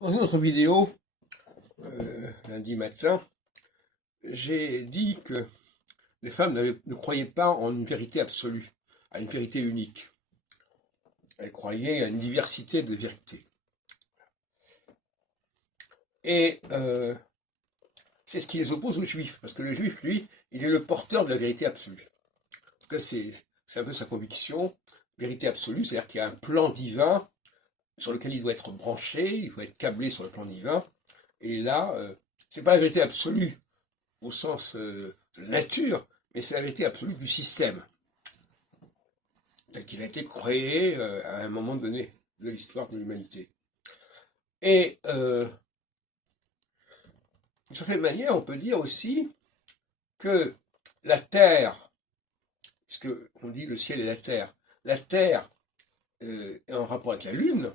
Dans une autre vidéo, lundi matin, j'ai dit que les femmes ne croyaient pas en une vérité absolue, à une vérité unique. Elles croyaient à une diversité de vérités. Et c'est ce qui les oppose aux juifs, parce que le juif, lui, il est le porteur de la vérité absolue. En tout cas, c'est un peu sa conviction. Vérité absolue, c'est-à-dire qu'il y a un plan divin sur lequel il doit être branché, il doit être câblé sur le plan divin. Et là, c'est pas la vérité absolue au sens de la nature, mais c'est la vérité absolue du système, tel qu'il a été créé à un moment donné de l'histoire de l'humanité. Et d'une certaine manière, on peut dire aussi que la Terre, puisque on dit le ciel et la Terre est en rapport avec la Lune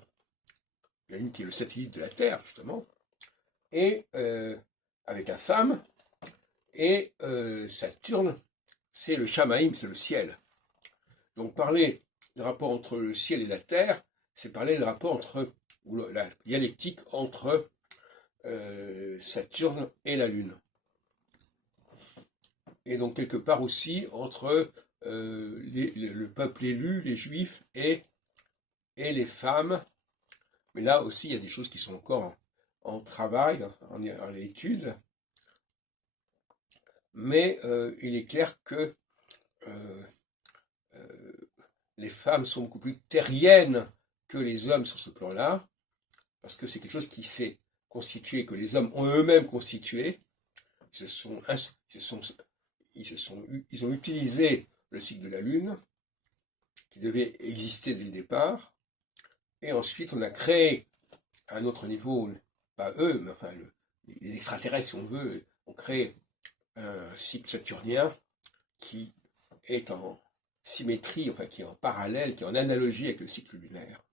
qui est le satellite de la Terre, justement, et avec la femme, et Saturne, c'est le Shamaïm, c'est le ciel. Donc parler du rapport entre le ciel et la terre, c'est parler du rapport entre, ou la dialectique entre Saturne et la Lune. Et donc quelque part aussi entre le peuple élu, les juifs et les femmes. Mais là aussi, il y a des choses qui sont encore en travail, en étude. Mais il est clair que les femmes sont beaucoup plus terriennes que les hommes sur ce plan-là, parce que c'est quelque chose qui s'est constitué, que les hommes ont eux-mêmes constitué. Ils ont utilisé le cycle de la Lune, qui devait exister dès le départ, et ensuite on a créé à un autre niveau, pas eux, mais enfin les extraterrestres, si on veut, on crée un cycle saturnien qui est en symétrie, enfin qui est en parallèle, qui est en analogie avec le cycle lunaire.